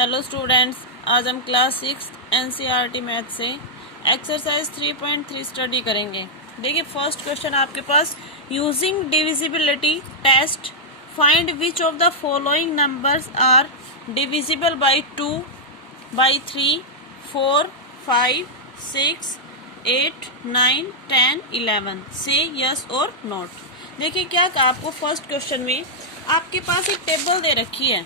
Hello students, आज हम class 6 NCERT math से एक्सरसाइज 3.3 स्टडी करेंगे। देखिए फर्स्ट क्वेश्चन आपके पास, using divisibility test find which of the following numbers are divisible by 2, by 3, 4, 5, 6, 8, 9, 10, 11 से यस और नोट। देखिए क्या कहा आपको फर्स्ट क्वेश्चन में, आपके पास एक टेबल दे रखी है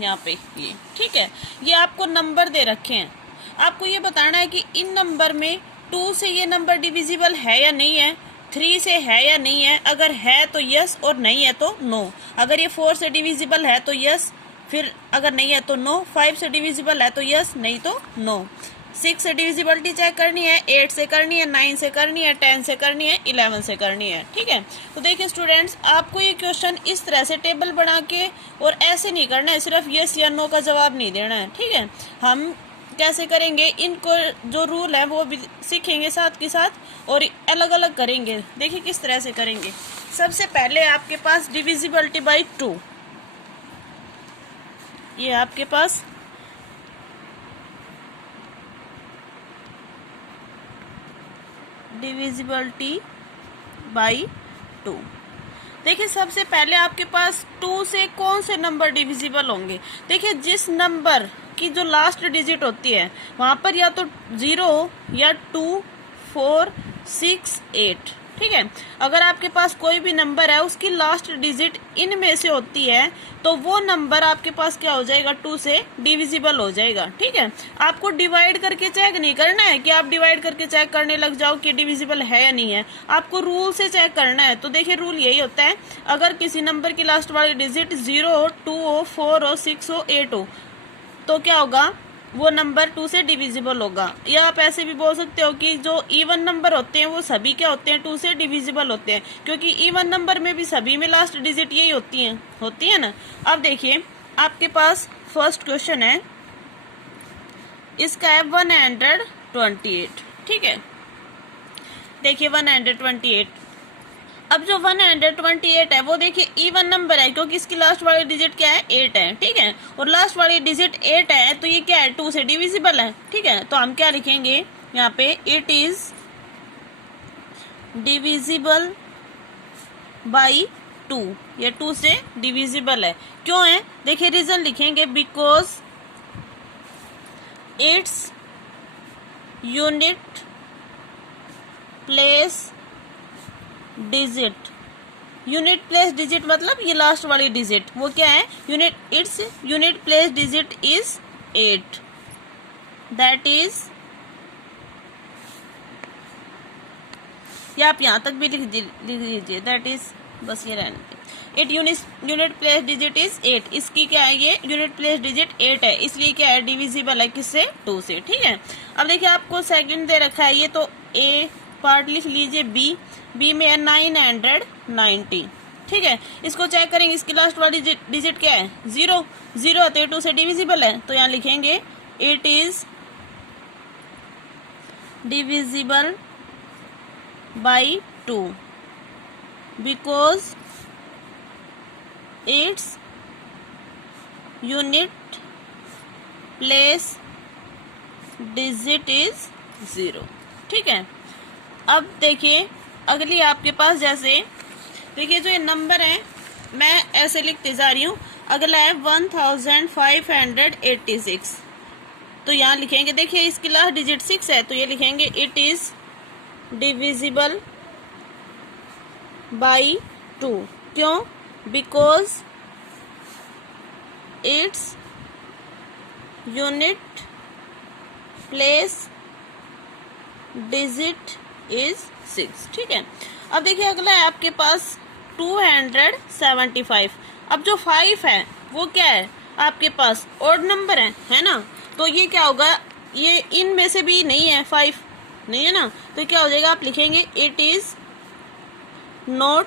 यहाँ पे, ये ठीक है, ये आपको नंबर दे रखे हैं। आपको ये बताना है कि इन नंबर में 2 से ये नंबर डिविजिबल है या नहीं है, 3 से है या नहीं है, अगर है तो यस और नहीं है तो नो। अगर ये 4 से डिविजिबल है तो यस, फिर अगर नहीं है तो नो। 5 से डिविजिबल है तो यस, नहीं तो नो। 6 से डिविजिबिलिटी चेक करनी है, 8 से करनी है, 9 से करनी है, 10 से करनी है, 11 से करनी है। ठीक है, तो देखिए स्टूडेंट्स, आपको ये क्वेश्चन इस तरह से टेबल बना के और ऐसे नहीं करना है, सिर्फ यस या नो का जवाब नहीं देना है। ठीक है, हम कैसे करेंगे, इनको जो रूल है वो भी सीखेंगे साथ के साथ और अलग अलग करेंगे। देखिए किस तरह से करेंगे। सबसे पहले आपके पास डिविजिबिलिटी बाई 2, ये आपके पास डिविजिबिलिटी बाई 2। देखिए सबसे पहले आपके पास 2 से कौन से नंबर डिविजिबल होंगे। देखिए जिस नंबर की जो लास्ट डिजिट होती है वहां पर या तो 0 या 2, 4, 6, 8। ठीक है, अगर आपके पास कोई भी नंबर है उसकी लास्ट डिजिट इनमें से होती है तो वो नंबर आपके पास क्या हो जाएगा, 2 से डिविजिबल हो जाएगा। ठीक है, आपको डिवाइड करके चेक नहीं करना है कि आप डिवाइड करके चेक करने लग जाओ कि डिविजिबल है या नहीं है, आपको रूल से चेक करना है। तो देखिए रूल यही होता है, अगर किसी नंबर की लास्ट वाली डिजिट 0 हो, 2 हो, 4 हो, 6 हो, 8 हो तो क्या होगा, वो नंबर 2 से डिविजिबल होगा। या आप ऐसे भी बोल सकते हो कि जो इवन नंबर होते हैं वो सभी क्या होते हैं, 2 से डिविजिबल होते हैं, क्योंकि इवन नंबर में भी सभी में लास्ट डिजिट यही होती है ना। अब देखिए आपके पास फर्स्ट क्वेश्चन है, इसका है 128। ठीक है, देखिए 128। अब जो 128 है वो देखिए इवन नंबर है, क्योंकि इसकी लास्ट वाली डिजिट क्या है, 8 है। ठीक है, और लास्ट वाली डिजिट 8 है तो ये क्या है, 2 से डिविजिबल है। ठीक है, तो हम क्या लिखेंगे यहाँ पे, इट इज डिविजिबल बाई 2। ये 2 से डिविजिबल है, क्यों है, देखिए रीजन लिखेंगे, because its unit place digit. Unit place digit मतलब ये लास्ट वाली डिजिट वो क्या है, unit, it's unit place digit is 8, that is, या आप यहां तक भी लिख लीजिए, दैट इज, बस ये रहने दे। It unit place digit is 8, इसकी क्या है, ये यूनिट प्लेस डिजिट 8 है, इसलिए क्या है, डिविजिबल है किससे, 2 से। ठीक है, अब देखिए आपको सेकंड दे रखा है, ये तो ए पार्ट लिख लीजिए, बी में है 990। ठीक है, इसको चेक करेंगे, इसकी लास्ट वाली डिजिट क्या है, 0 है तो 2 से डिविजिबल है, तो यहाँ लिखेंगे it is divisible by 2 because its unit place digit is 0। ठीक है, अब देखिए अगली आपके पास, जैसे देखिए जो ये नंबर है मैं ऐसे लिखते जा रही हूँ, अगला है 1586, तो यहाँ लिखेंगे, देखिए इसकी लास्ट डिजिट 6 है तो ये लिखेंगे इट इज डिविजिबल बाई 2। क्यों, because its unit place digit is 6। ठीक है, अब देखिए अगला है आपके पास 275। अब जो 5 है वो क्या है, आपके पास ऑड नंबर है ना, तो ये क्या होगा, ये इनमें से भी नहीं है, 5 नहीं है ना, तो क्या हो जाएगा, आप लिखेंगे it is not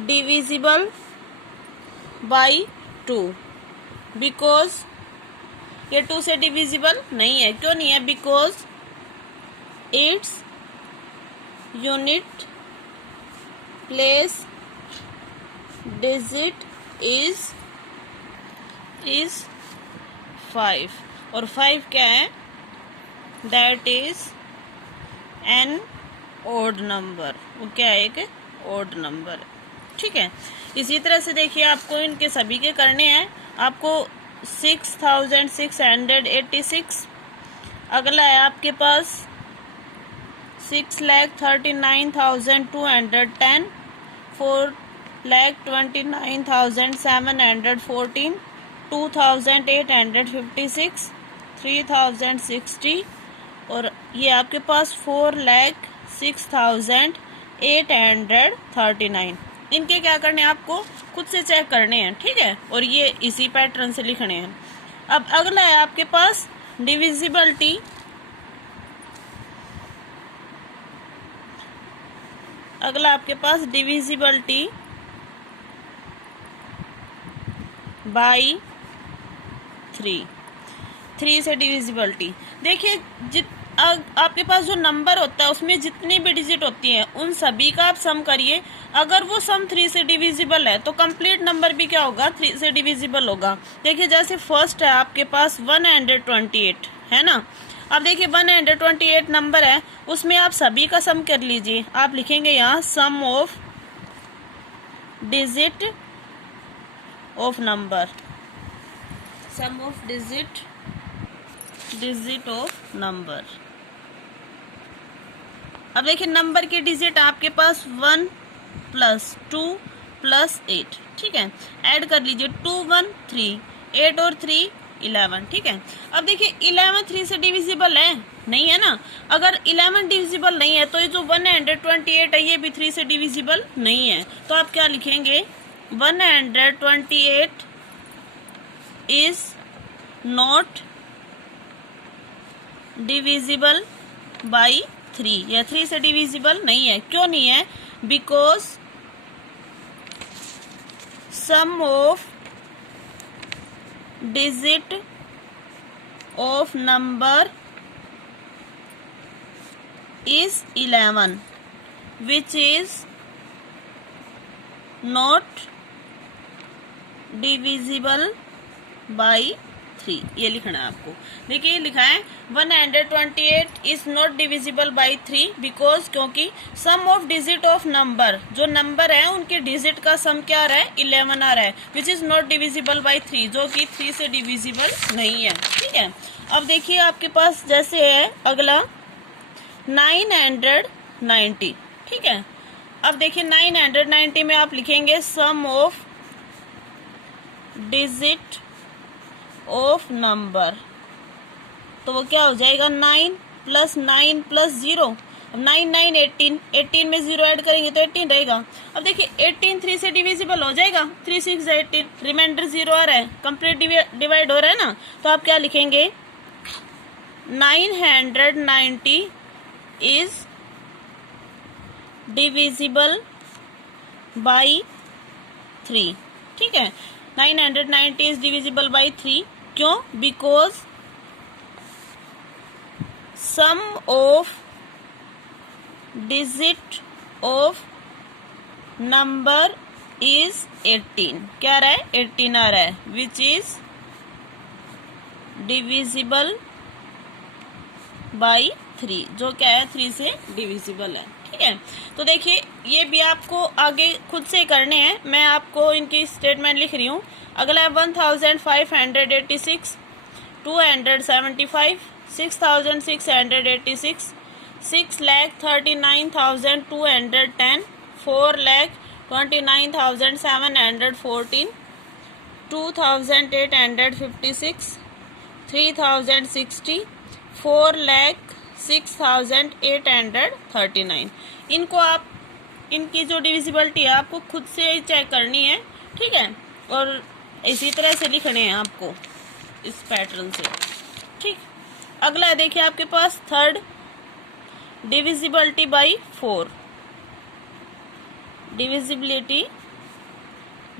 divisible by 2 because ये 2 से डिविजिबल नहीं है। क्यों नहीं है, because its unit place digit is is 5 और 5 क्या है, that is an odd number, वो क्या है, एक ओड नंबर, ठीक है। इसी तरह से देखिए आपको इनके सभी के करने हैं। आपको 6686, अगला है आपके पास 6,39,210, 4,29,714, 2,856, 3,060 और ये आपके पास 4,06,839। इनके क्या करने हैं, आपको खुद से चेक करने हैं, ठीक है, और ये इसी पैटर्न से लिखने हैं। अब अगला है आपके पास डिविजिबिलिटी। अगला आपके पास डिविजिबिलिटी बाई 3 से डिविजिबिलिटी। देखिए आपके पास जो नंबर होता है उसमें जितनी भी डिजिट होती हैं उन सभी का आप सम करिए। अगर वो सम 3 से डिविजिबल है तो कंप्लीट नंबर भी क्या होगा, 3 से डिविजिबल होगा। देखिए जैसे फर्स्ट है आपके पास 128 है ना। अब देखिए 128 नंबर है, उसमें आप सभी का सम कर लीजिए। आप लिखेंगे यहाँ sum of digit of number, sum of digit of number. अब देखिए नंबर के डिजिट आपके पास 1 + 2 + 8, ठीक है। ऐड कर लीजिए 2 1 3, 8 और 3 11, ठीक है। अब देखिए 11 3 से डिविजिबल है, नहीं है ना। अगर 11 डिविजिबल नहीं है तो ये जो 128 है ये भी 3 से डिविजिबल नहीं है। तो आप क्या लिखेंगे, 128 इज नॉट डिविजिबल बाई 3, या 3 से डिविजिबल नहीं है। क्यों नहीं है, because sum of digit of number is 11 which is not divisible by 3, ये लिखना है आपको। देखिए लिखा है 128 is not divisible by 3 because, क्योंकि सम ऑफ डिजिट ऑफ नंबर, जो नंबर है उनके डिजिट का सम क्या आ रहा है, 11 आ रहा है, which is not divisible by 3, जो कि 3 से डिविजिबल नहीं है, ठीक है। अब देखिए आपके पास जैसे है अगला 990, ठीक है। अब देखिए 990 में आप लिखेंगे सम ऑफ डिजिट ऑफ नंबर, तो वो क्या हो जाएगा 9 + 9 + 0। अब 9 9 18 में 0 ऐड करेंगे तो 18 रहेगा। अब देखिए 18 3 से डिविजिबल हो जाएगा, 3 6 18, रिमाइंडर 0 आ रहा है, कंप्लीट डिवाइड हो रहा है ना। तो आप क्या लिखेंगे, 990 इज डिविजिबल बाई 3, ठीक है। 990 इज डिविजिबल बाई 3, क्यों, because sum of digit of number is 18, क्या आ रहा है, 18 आ रहा है, विच इज डिविजिबल बाई 3, जो क्या है 3 से डिविजिबल है, ठीक है। तो देखिए ये भी आपको आगे खुद से करने हैं, मैं आपको इनकी स्टेटमेंट लिख रही हूँ। अगला है 1586, 275, 6686, 6,39,210, 4,29,714, 2,856, 3,060, 4,06,839। इनको आप, इनकी जो डिविजिबिलिटी है आपको खुद से ही चेक करनी है, ठीक है, और इसी तरह से लिखने हैं आपको इस पैटर्न से, ठीक। अगला है देखिए आपके पास third, divisibility by 4, divisibility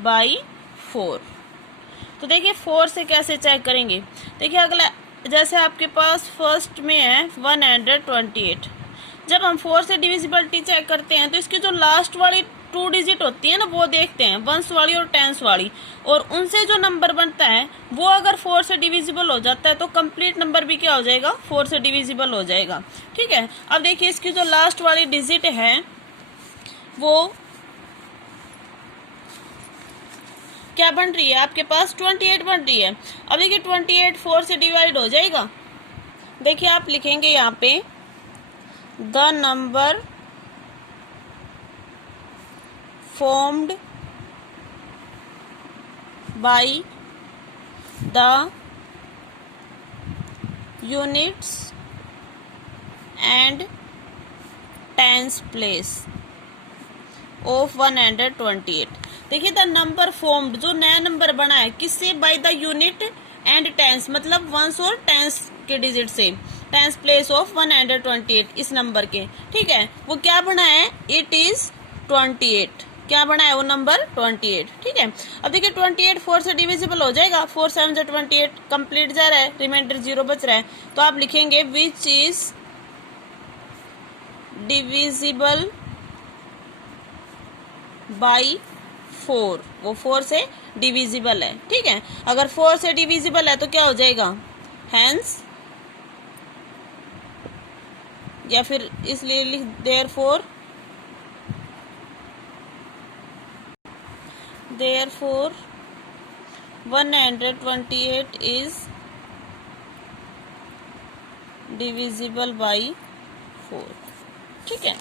by 4। तो देखिए 4 से कैसे चेक करेंगे। देखिए अगला जैसे आपके पास फर्स्ट में है 128, जब हम 4 से डिविजिबिलिटी चेक करते हैं तो इसकी जो लास्ट वाली टू डिजिट होती है ना वो देखते हैं, वंस वाली और टेंस वाली, और उनसे जो नंबर बनता है वो अगर 4 से डिविजिबल हो जाता है तो कंप्लीट नंबर भी क्या हो जाएगा, 4 से डिविजिबल हो जाएगा। ठीक है, अब देखिए इसकी जो लास्ट वाली डिजिट है वो क्या बन रही है आपके पास, 28 बन रही है। अब देखिए 28 4 से डिवाइड हो जाएगा। देखिए आप लिखेंगे यहाँ पे the number formed by the units and tense place of 128। देखिए द नंबर फॉर्म्ड, जो नया नंबर बना है किससे, by the unit and tens, मतलब वंस और टेंस के डिजिट से, टेंस प्लेस ऑफ 128 इस नंबर के। ठीक है, वो क्या बना है, इट इज 28, क्या बना है वो नंबर 28। ठीक है, अब देखिए 28 4 से डिविजिबल हो जाएगा, 4 7 से 28 कंप्लीट जा रहा है, रिमाइंडर 0 बच रहा है, तो आप लिखेंगे विच इज डिविजिबल बाई 4, वो 4 से डिविजिबल है। ठीक है, अगर 4 से डिविजिबल है तो क्या हो जाएगा, हैंस, या फिर इसलिए लिख देयरफॉर 128 इज डिविजिबल बाई 4। ठीक है,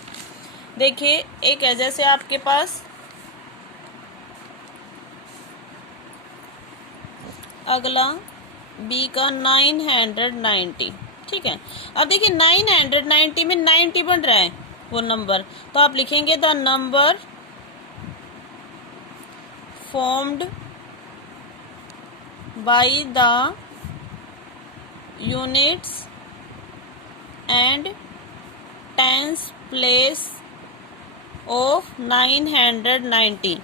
देखिए एक है जैसे आपके पास अगला बी का 990। ठीक है, अब देखिए 990 में 90 बन रहा है वो नंबर, तो आप लिखेंगे the number formed by the units and tense place of 990,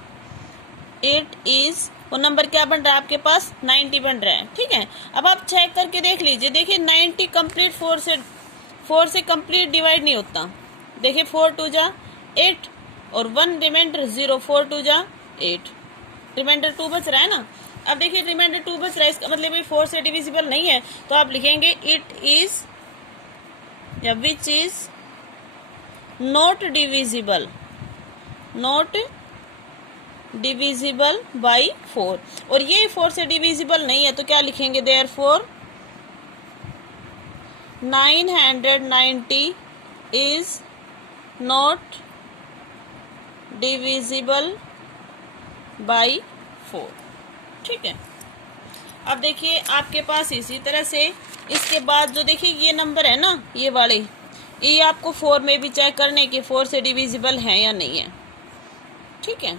it is, वो नंबर क्या बन रहा है आपके पास, 90 बन रहा है। ठीक है, अब आप चेक करके देख लीजिए, देखिए 90 कंप्लीट 4 से कंप्लीट डिवाइड नहीं होता। देखिए 4 2 जा 8 और 1 रिमाइंडर 0, 4 2 जा 8, रिमाइंडर 2 बच रहा है ना। अब देखिए रिमाइंडर 2 बच रहा है, इसका मतलब 4 से डिविजिबल नहीं है, तो आप लिखेंगे इट इज या which is not divisible, not divisible by 4, और ये 4 से डिविजिबल नहीं है तो क्या लिखेंगे, therefore 990 is not divisible by 4। ठीक है, अब देखिए आपके पास इसी तरह से इसके बाद जो देखिए ये नंबर है ना, ये वाले, ये आपको 4 में भी चेक करने के 4 से डिविजिबल है या नहीं है। ठीक है।